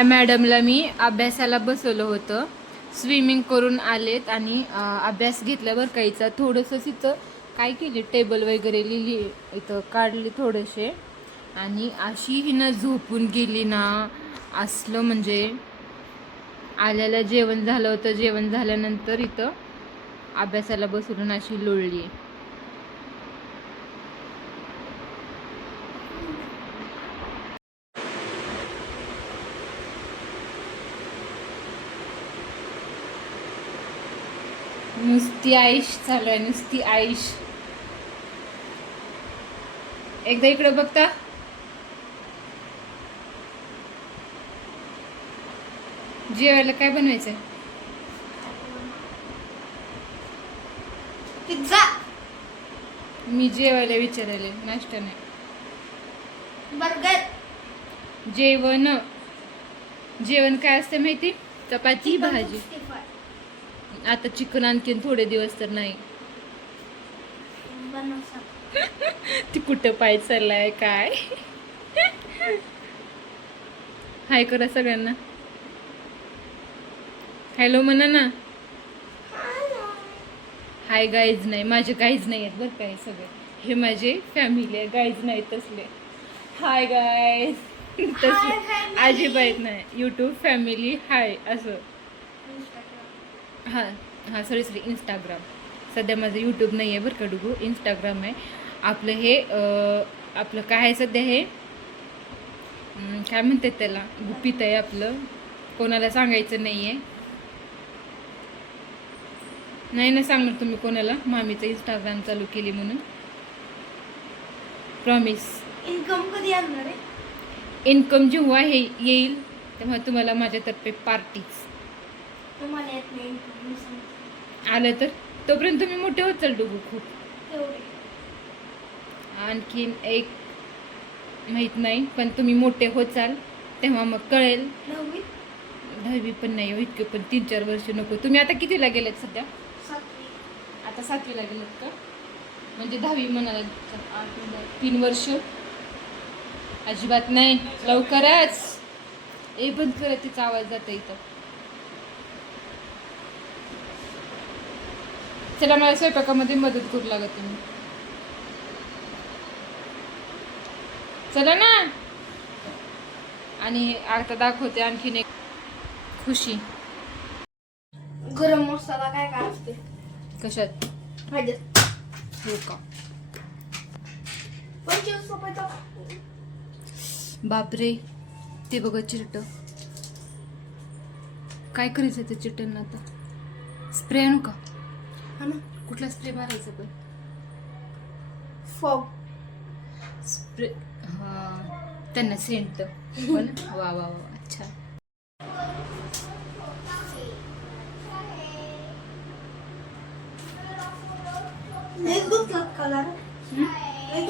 ह्या मॅडमला मी अभ्यासाला बसवलं होतं. स्विमिंग करून आलेत आणि अभ्यास घेतल्यावर काहीचा थोडंसं इथं काय केले, टेबल वगैरे लिहिली, इथं काढले थोडेसे. आणि अशी हिनं झोपून गेली ना, असलं म्हणजे आल्याला जेवण झालं होतं. जेवण झाल्यानंतर इथं अभ्यासाला बसवून अशी लोळली. नुसती आईश चालू आहे, नुसती आईश. एकदा इकडे बघता. जेवायला काय बनवायचंय? पिझ्झा. मी जेवायला विचारायले, नाश्ता नाही. बर्गर. जेवण जेवण काय असते माहिती? चपाती भाजी. आता चिकन आणखीन थोडे दिवस तर नाही. ती कुठं पाय चाललाय काय? हाय करा सगळ्यांना. हॅलो म्हणा ना. हाय गाईज नाही, माझे गाईज नाही आहेत बरं काय. सगळे हे माझे फॅमिली आहे, गाईज नाही तसले. हाय गाईज तसले अजिबात नाही. यूट्यूब फॅमिली हाय असं. हां हां, सॉरी इंस्टाग्राम. सध्या माझं यूट्यूब नाही आहे बरं का डुगू, इंस्टाग्राम आहे आपलं. हे आपलं काय आहे सध्या, हे काय म्हणतात त्याला, गुपित आहे आपलं, कोणाला सांगायचं नाही आहे. नाही ना सांगणार तुम्ही कोणाला, मामीचं इंस्टाग्राम चालू केली म्हणून. प्रॉमिस. इन्कम कधी आणणार आहे? इन्कम जेव्हा हे येईल तेव्हा तुम्हाला माझ्यातर्फे पार्टीच. तुम्हाला येत नाही इन्कम. आलं तर तोपर्यंत तुम्ही मोठे होत चाल डुगू खूप. तेवढे आणखीन एक माहीत नाही, पण तुम्ही मोठे होत चाल तेव्हा मग कळेल. 10वी पण नाही हो इतके, पण 3-4 वर्ष नको. तुम्ही आता कितीला गेलेत सध्या? 7वी. आता 7वीला गेलेत का? म्हणजे 10वी म्हणाला. 3 वर्ष अजिबात नाही. लवकरच. ए बंद करा, तिचा आवाज जातो इथं. चला मला स्वयंपाकामध्ये मदत करू लागत तुम्ही. चला ना. आणि आता दाखवते आणखीन एक खुशी. गरम मसाला काय काय असते कशात? ह्याच्यात? हो का? 25 रुपयाचा. बापरे, ते बघा चिरट. काय करायचं ते चिरटांना आता? स्प्रे आणू का? हा ना. कुठला स्प्रे मारायचा पण? Fog spray. हा, त्यांना सेंट. हो ना. वा वा वा, अच्छा. नाही दुखला कलर. नाही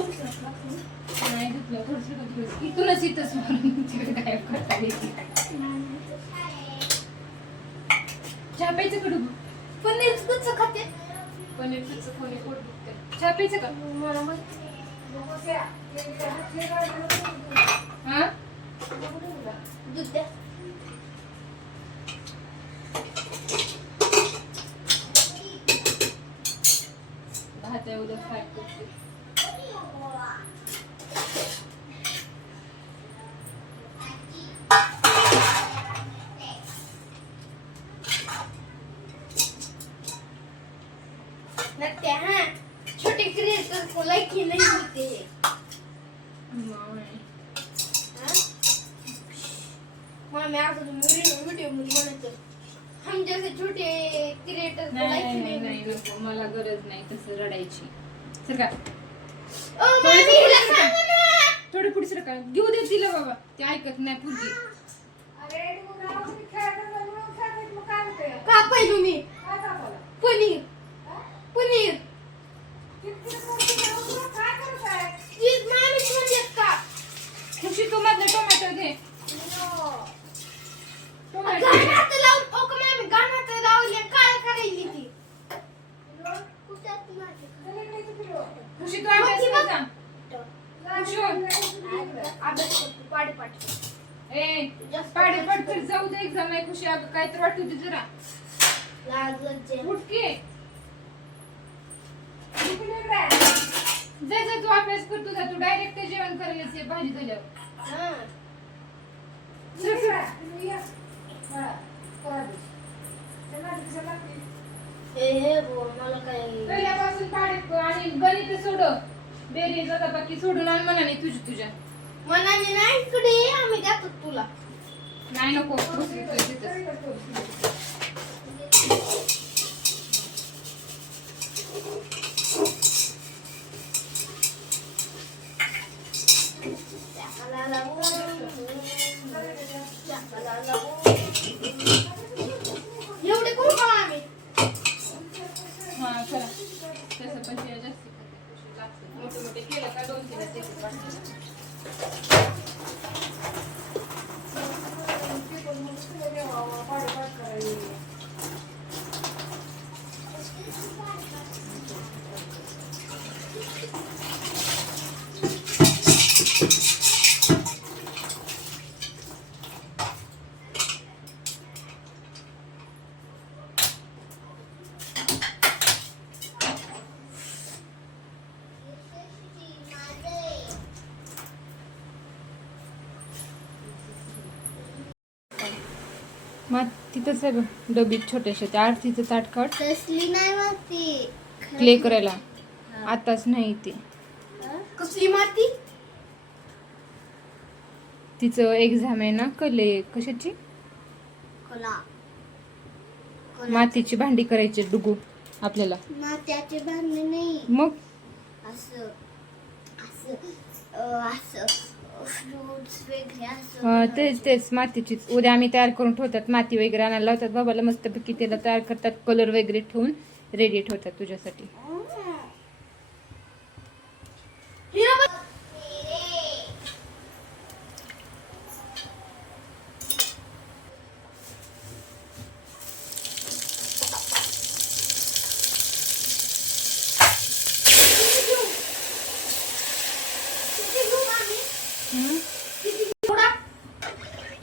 घेतलं, थोडंसं इथूनच इथंच मारून तिकडे गायब करता येईल. चहा प्यायचं का डुबू? पनीर कसं खाते? पनीरचं कोणी पोट दुखतं. चहा प्यायचं का? मला माहिती. हा, दूध द्या. भात आहे उद्या फ्राय करते. नक्की हा. छोटे क्रिएटर को लाइक ही नहीं मिलते हैं. मैं आता तो वीडियो में बनाते. हम जैसे छोटे क्रिएटर को लाइक ही नहीं नाही मिलते. नको, मला गरज नाही तसं रडायची. सर का ओ मामी हिला सांग ना. थोडे पुढे सर का घेऊ दे तिला बाबा, ते ऐकत नाही पुढे. का पाहिजे मी? पनीर. पनीर. चीज मामी म्हणजे का? खुशी तू मधलं टोमॅटो घे. गाण्यात लावून ओ का मामी गाण्यात लावले काय करायली ती? खुशी तू अभ्यास कर जा. खुशी हो. अभ्यास करतो पाठी पाठी. ए जास्त पाडे पटकन जाऊ दे एक्झाम आहे खुशी अगं काय तर वाटू दे जरा लाज लज्जे. उठके जा जा तू अभ्यास कर तुझा तू डायरेक्ट जेवण करायला ये भाजी झाल्यावर हा. चल, चल. हे बोल मला काय पहिल्यापासून पाडे आणि गणित सोड बेरीज आता बाकी सोडून आण मनाने तुझ्या मनाने नाही इकडे ये, आम्ही देतो तुला. नाही नको दुसरी तिथंच. चाकाला लागून, चाकाला लागून. एवढे करू का आम्ही? हा चला तसं पण ते जास्त मोठे मोठे केलं का 2-3 त्याच्यात वाटतं. मग तिथंच आहे बघ डबीत छोट्याशा त्या आरतीचं ताट काढ तसली नाही माती. क्ले करायला आताच नाही ते कसली माती? तिचं एक्झाम आहे ना कले कशाची कला. मातीची भांडी करायची डुगू आपल्याला मात्याचे भांडे नाही. मग असं असं असं फ्रुट्स वगैरे असं तेच मातीचीच उद्या आम्ही तयार करून ठेवतात माती वगैरे आणायला लावतात बाबाला मस्तपैकी त्याला तयार करतात कलर वगैरे ठेवून रेडी ठेवतात तुझ्यासाठी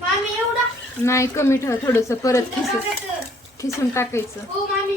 मामी एवढा नाही कमी ठेवा थोडस परत खिसून टाकायचं हो मामी.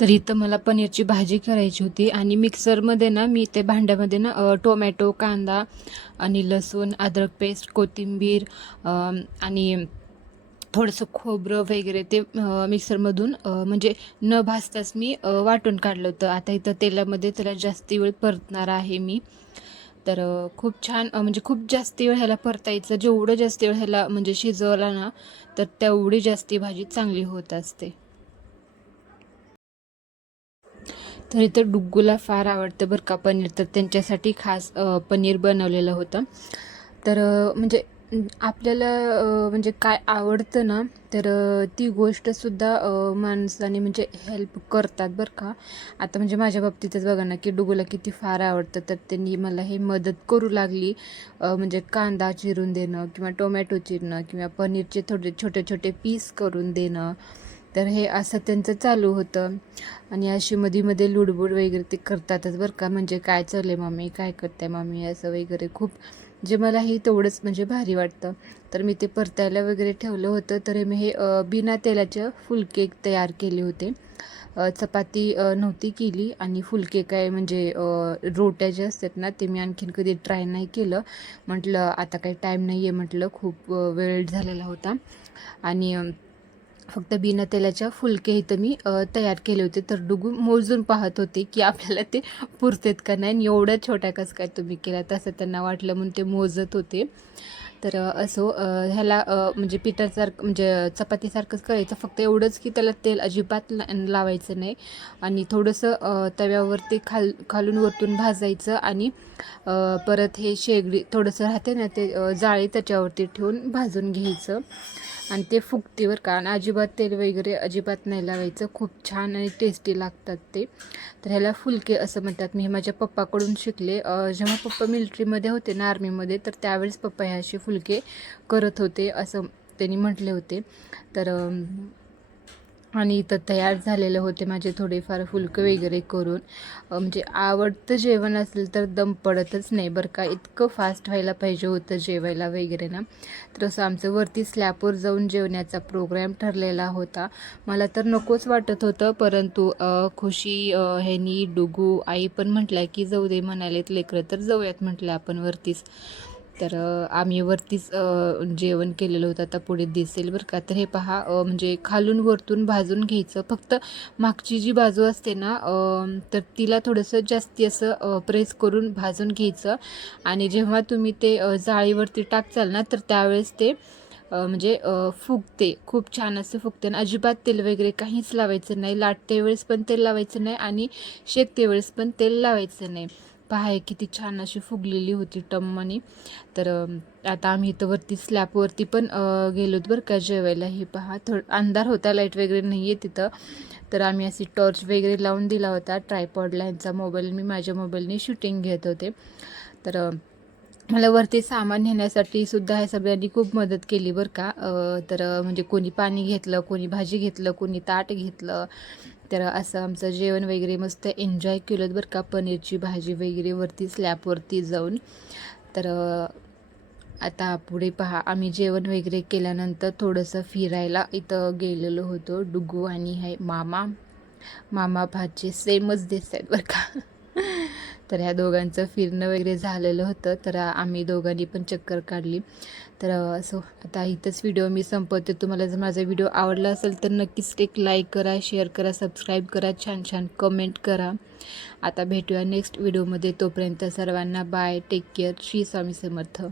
तर इथं मला पनीरची भाजी करायची होती आणि मिक्सरमध्ये ना मी ते भांड्यामध्ये ना टोमॅटो कांदा आणि लसूण अद्रक पेस्ट कोथिंबीर आणि थोडंसं खोबरं वगैरे ते मिक्सरमधून म्हणजे न भाजताच मी वाटून काढलं होतं. आता इथं तेलामध्ये त्याला जास्ती वेळ परतणार आहे मी. तर खूप छान म्हणजे खूप जास्त वेळ ह्याला परतायचं जेवढं जास्त वेळ ह्याला म्हणजे शिजवला ना तर तेवढी जास्ती भाजी चांगली होत असते. तर इथं डुग्गूला फार आवडतं बरं का पनीर तर त्यांच्यासाठी खास पनीर बनवलेलं होतं. तर म्हणजे आपल्याला म्हणजे काय आवडतं ना तर ती गोष्टसुद्धा माणसाने म्हणजे हेल्प करतात बरं का. आता म्हणजे माझ्या बाबतीतच बघा ना की डुगूला किती फार आवडतं तर त्यांनी मला हे मदत करू लागली म्हणजे कांदा चिरून देणं किंवा टोमॅटो चिरणं किंवा पनीरचे थोडे छोटे छोटे पीस करून देणं. तर हे असं त्यांचं चालू होतं आणि अशी मध्ये लुडबुड वगैरे ते करतातच बरं का. म्हणजे काय चालले मम्मी काय करते मम्मी असं वगैरे खूप जे मलाही तेवढंच म्हणजे भारी वाटतं. तर मी ते परतायला वगैरे ठेवलं होतं तर मी हे बिना तेलाचे फुलके तयार केले होते. चपाती नव्हती केली आणि फुलके काय म्हणजे रोट्या जे असतात ना ते मी आणखीन कधी ट्राय नाही केलं. म्हटलं आता काही टाईम नाही आहे म्हटलं खूप वेळ झालेला होता आणि फक्त बिना तेलाच्या फुलके इथं मी तयार केले होते. तर डुगू मोजून पाहत होते की आपल्याला ते पुरतेत का नाही, आणि एवढ्या छोट्या कसं काय तुम्ही केला, तसं त्यांना वाटलं म्हणून ते मोजत होते. तर असो ह्याला म्हणजे पिठासारखं म्हणजे चपातीसारखंच करायचं, फक्त एवढंच की त्याला तेल अजिबात लावायचं नाही, आणि थोडंसं तव्यावर ते खालून वरतून भाजायचं, आणि परत हे शेगडी थोडंसं राहते ना ते जाळी त्याच्यावरती ठेवून भाजून घ्यायचं, आणि ते फुगते बरं का. आणि अजिबात तेल वगैरे अजिबात नाही लावायचं, खूप छान आणि टेस्टी लागतात ते. तर ह्याला फुलके असं म्हणतात. मी माझ्या पप्पाकडून शिकले. जेव्हा पप्पा मिलिटरीमध्ये होते ना, आर्मीमध्ये, तर त्यावेळेस पप्पा ह्या असे फुलके करत होते असं त्यांनी म्हटले होते. तर आणि इथं तयार झालेले होते माझे थोडेफार फुलकं वगैरे करून. म्हणजे आवडतं जेवण असेल तर दम पडतच नाही बरं का, इतकं फास्ट व्हायला पाहिजे होतं जेवायला वगैरे ना. तर असं आमचं वरती स्लॅबवर जाऊन जेवण्याचा प्रोग्राम ठरलेला होता. मला तर नकोच वाटत होतं, परंतु खुशी ह्यानी डुगू आई पण म्हटल्या की जाऊ दे, म्हणालेत लेकरं तर जाऊयात म्हटलं आपण वरतीच. तर आम्ही वरतीच जेवण केलेलं होतं, आता पुढे दिसेल बरं का. तर हे पहा म्हणजे खालून वरतून भाजून घ्यायचं, फक्त मागची जी बाजू असते ना तर तिला थोडंसं जास्ती असं प्रेस करून भाजून घ्यायचं, आणि जेव्हा तुम्ही ते जाळीवरती टाकचाल ना, तर त्यावेळेस ते म्हणजे फुगते, खूप छान असं फुगते. आणि अजिबात तेल वगैरे काहीच लावायचं नाही, लाटते वेळेस पण तेल लावायचं नाही, आणि शेकते वेळेस पण तेल लावायचं नाही. पहा हे किती छान अशी फुगलेली होती टम्मनी. तर आता आम्ही इथं वरती स्लॅबवरती पण गेलोत बरं का जेवायला. हे पहा अंधार होता, लाईट वगैरे नाही आहे तिथं. तर आम्ही अशी टॉर्च वगैरे लावून दिला होता ट्रायपॉडला. यांचा मोबाईल मी माझ्या मोबाईलने शूटिंग घेत होते. तर मला वरती सामान नेण्यासाठी सुद्धा ह्या सगळ्यांनी खूप मदत केली बरं का. तर म्हणजे कोणी पाणी घेतलं, कोणी भाजी घेतलं, कोणी ताट घेतलं. तर असं आमचं जेवण वगैरे मस्त एन्जॉय केलं बरं का, पनीरची भाजी वगैरे वरती स्लॅबवरती जाऊन. तर आता पुढे पहा, आम्ही जेवण वगैरे केल्यानंतर थोडंसं फिरायला इथं गेलेलो होतो. डुगू आणि हे मामा भाचे सेमच दिसत आहेत बरं का. तर ह्या दोघांचं फिरणं वगैरे झालेलं होतं. तर आम्ही दोघांनी पण चक्कर काढली. तर असो आता इथंच व्हिडिओ मी संपवते. तुम्हाला जर माझा व्हिडिओ आवडला असेल तर नक्कीच एक लाईक करा, शेअर करा, सबस्क्राईब करा, छान छान कमेंट करा. आता भेटूया नेक्स्ट व्हिडिओमध्ये. तोपर्यंत सर्वांना bye, take care, Shri Swami Samarth.